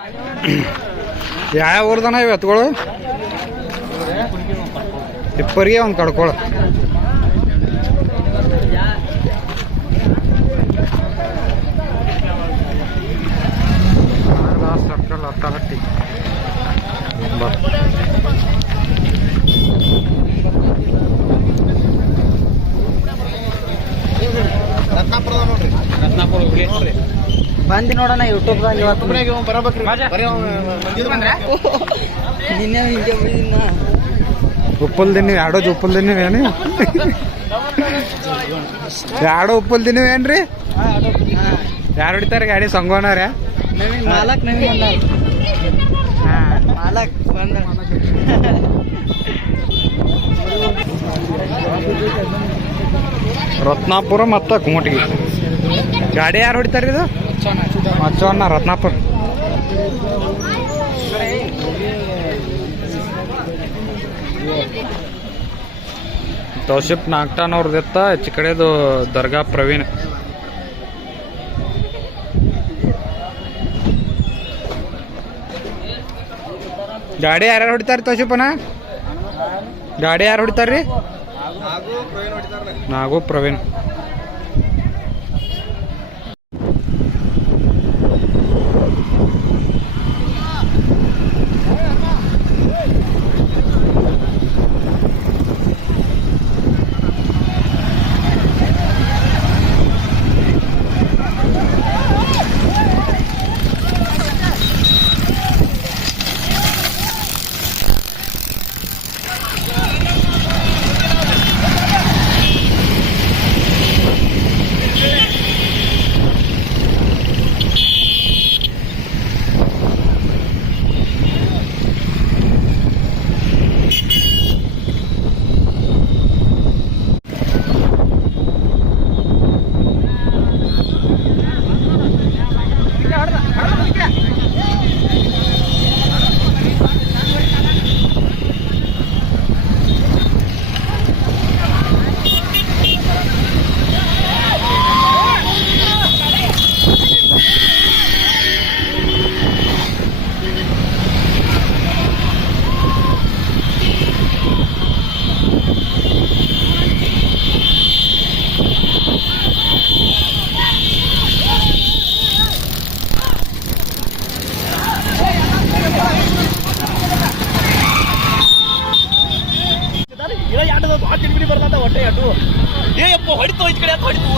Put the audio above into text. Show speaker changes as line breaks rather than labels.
ಯಾವ ಊರ್ದನ ಇವೆ ಎತ್ಗಳು ಇಪ್ಪರಿಗೆ ಒಂದು ಕಡ್ಕೊಳ. ಸರ್ಕಲ್ ಹತ್ತಾಗಟ್ಟಿ
ಬಂದು ನೋಡೋಣ ಯೂಟ್ಯೂಬ್ದಾಗ ಇವತ್ತು. ನಿನ್ನೆ ಹಿಂಗೆ ಉಪ್ಪಲ್
ಉಪ್ಪಲ್ದಿನಿ ಎರಡೋ ಉಪ್ಪಲ್ದಿನಿ ಏನು ಎರಡೋ ಉಪ್ಪಲ್ದಿನಿ ಏನ್ರಿ ಯಾರು ಹೊಡಿತಾರೆ ಗಾಡಿ?
ಸಂಗೋನಾರ ಮಾಲಕ್ ಮಾಲಕ್ ಬಂದ
ರತ್ನಾಪುರ ಮತ್ತು ಕುಮಟಿಗೆ. ಗಾಡಿ ಯಾರು ಹೊಡಿತಾರೆ ಇದು? ಮಚ್ಚವನ್ನ ರತ್ನಾಪುರ. ತೌಶಿಪ್ ನಾಗ್ಟಾನ್ ಅವ್ರದ್ದು ಇತ್ತ, ಹೆಚ್ಚು ಕಡೆದು ದರ್ಗಾ ಪ್ರವೀಣ್. ಗಾಡಿ ಯಾರ್ಯಾರು ಹೊಡಿತಾರೆ ತೋಶಿಪ್ಪನ ಗಾಡಿ ಯಾರು ಹೊಡಿತಾರ್ರಿ? ನಾಗು ಪ್ರವೀಣ್.
ಹೊಟ್ಟೆ ಏ ಅಪ್ಪ ಹೊಡಿತು ಈ ಕಡೆ ಹೊಡಿತು